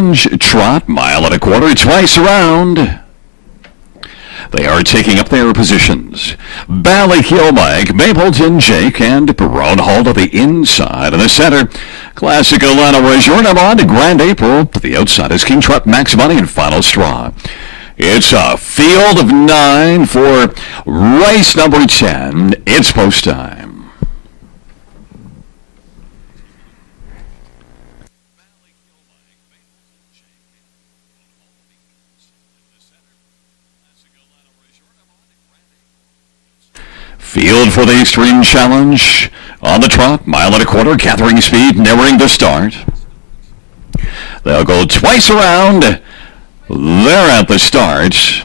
Challenge trot, mile and a quarter, twice around. They are taking up their positions. Ballykill Mike, Mapleton Jake, and Barone Hall to the inside. In the center, Classic Atlanta Rejournement, Grand April. To the outside is King Trot, Max Money, and Final Straw. It's a field of 9 for race number 10. It's post time. Field for the Xtreme Challenge. On the trot, mile and a quarter, gathering speed, nearing the start. They'll go twice around. They're at the start.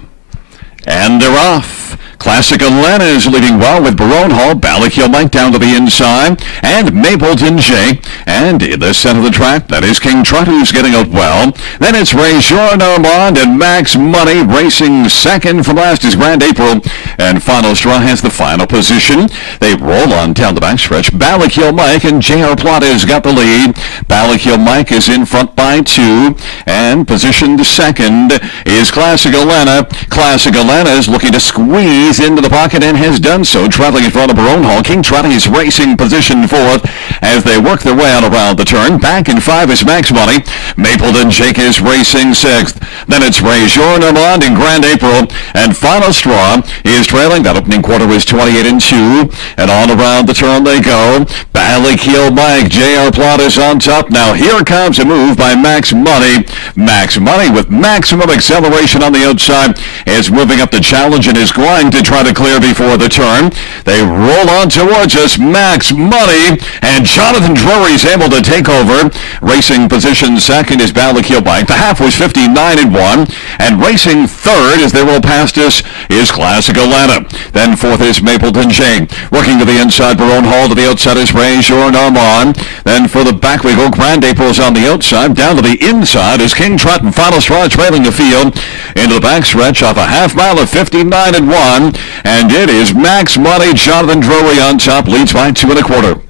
And they're off. Classic Atlanta is leading well with Barone Hall, Ballykill Mike down to the inside, and Mapleton Jake. And in the center of the track, that is King Trot, who's getting out well. Then it's Rejournement and Max Money racing second. From last is Grand April, and Final Straw has the final position. They roll on down the backstretch. Ballykill Mike and J.R. Plot has got the lead. Ballykill Mike is in front by 2, and positioned second is Classic Atlanta. Classic Atlanta is looking to squeeze into the pocket and has done so, traveling in front of Barone Hall. King Trot is racing position 4th as they work their way on around the turn. Back in 5 is Max Money. Mapleton Jake is racing 6th. Then it's Rejournement in Grand April, and Final Straw is trailing. That opening quarter was 28-2, and on around the turn they go. Ballykill Mike, J.R. Plot is on top. Now here comes a move by Max Money. Max Money with maximum acceleration on the outside is moving up the challenge and is going to try to clear before the turn. They roll on towards us. Max Money and Jonathan Drury's able to take over. Racing position second is Ballykill Mike. The half was 59-1, and racing third as they roll past us is Classic Atlanta. Then 4th is Mapleton Jake. Working to the inside, Barone Hall. To the outside is Rejournement. Then for the back we go. Grand April's on the outside. Down to the inside is King Trot, and Final Straw trailing the field into the backstretch off a half mile of 59-1. And it is Max Money. Jonathan Drury on top, leads by 2 1/4.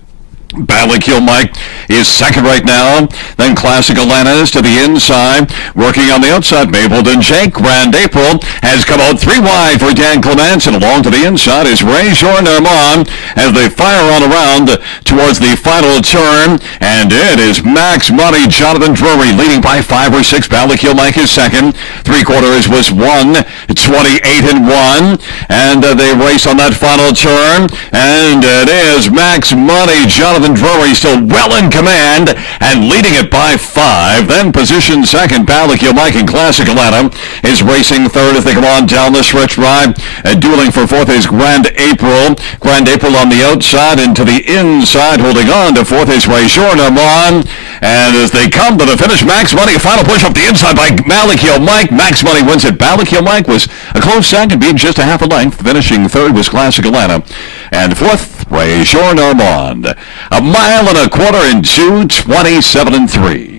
Ballykill Mike is second right now. Then Classic Atlanta is to the inside. Working on the outside, Mapleton Jake. Grand April has come out 3 wide for Dan Clements, and along to the inside is Rejournement as they fire on around towards the final turn. And it is Max Money, Jonathan Drury leading by 5 or 6. Ballykill Mike is second. 3/4 was 28-1. And they race on that final turn. And it is Max Money, Jonathan Drury still well in command and leading it by 5. Then position second, Ballykill Mike in Classic Atlanta is racing third as they come on down the stretch ride. Dueling for 4th is Grand April. Grand April on the outside and to the inside, holding on to 4th is Rejournement. And as they come to the finish, Max Money, a final push up the inside by Ballykill Mike. Max Money wins it. Ballykill Mike was a close second, being just a half a length. Finishing third was Classic Atlanta. And 4th, Rejournement. A mile and a quarter in 2:27-3.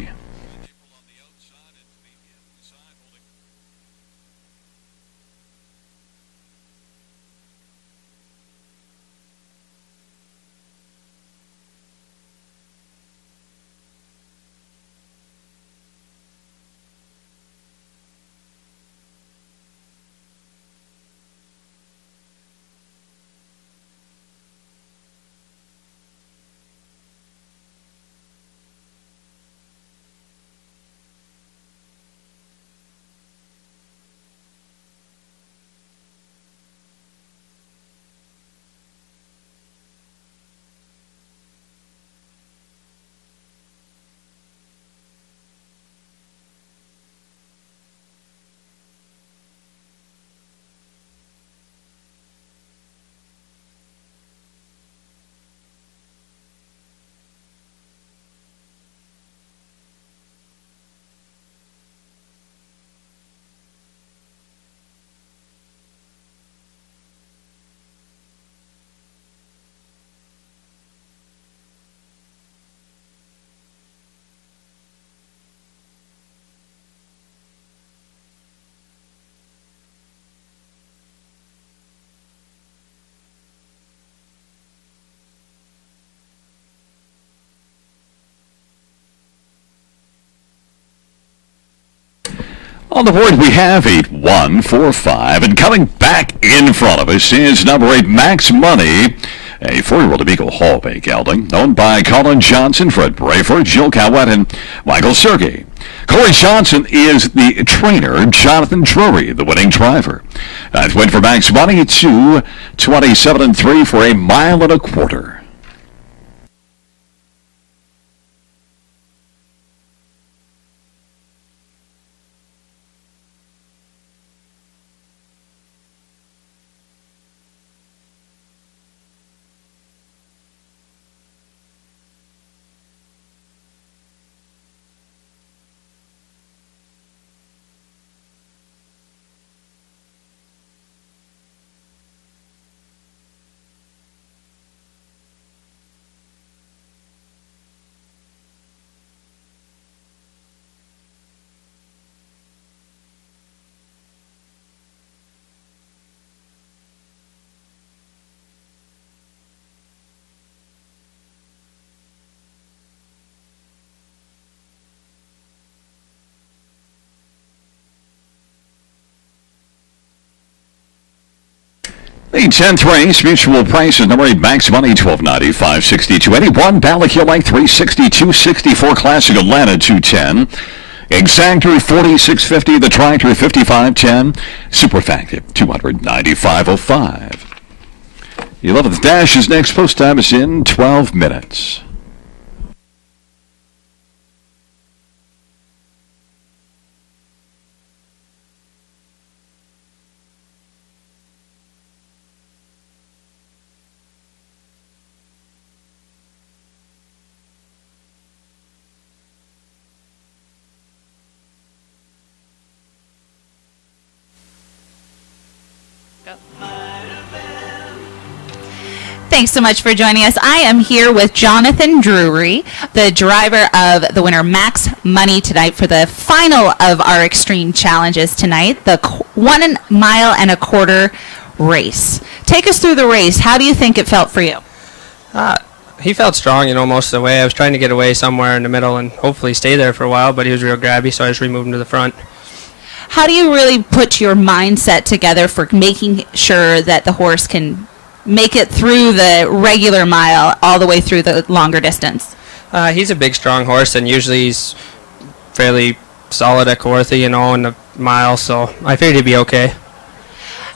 On the board, we have 8-1-4-5, and coming back in front of us is number 8, Max Money, a 4-year-old Amigo Hallway gelding, owned by Colin Johnson, Fred Brayford, Jill Cowett, and Michael Sergey. Corey Johnson is the trainer, Jonathan Drury, the winning driver. That went for Max Money to 27-3 for a 1.25 miles. The 10th race, mutual price is number 8, Max Money, $12.95, $62.81. Ballak Length, $362.64. Classic Atlanta, $210. Exactor, $46.50. The Tractor, $55.10. Superfactive, $295.05. 11th dash is next. Post time is in 12 minutes. Thanks so much for joining us. I am here with Jonathan Drury, the driver of the winner Max Money tonight for the final of our Xtreme challenges tonight, the 1.25 miles race. Take us through the race. How do you think it felt for you? He felt strong, most of the way. I was trying to get away somewhere in the middle and hopefully stay there for a while, but he was real grabby, so I just removed him to the front. How do you really put your mindset together for making sure that the horse can make it through the regular mile all the way through the longer distance? He's a big, strong horse, and usually he's fairly solid at Kawartha, in the mile, so I figured he'd be okay.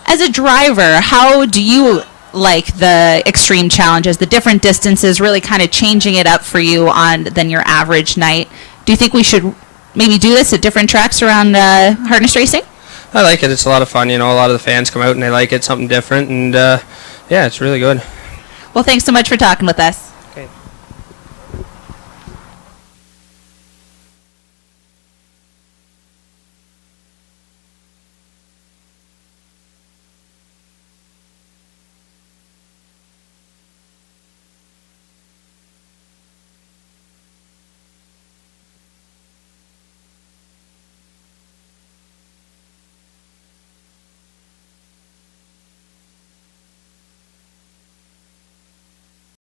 As a driver, how do you like the Xtreme challenges, the different distances, really kind of changing it up for you than your average night? Do you think we should maybe do this at different tracks around harness racing? I like it. It's a lot of fun. A lot of the fans come out and they like it, something different, and yeah, it's really good. Well, thanks so much for talking with us.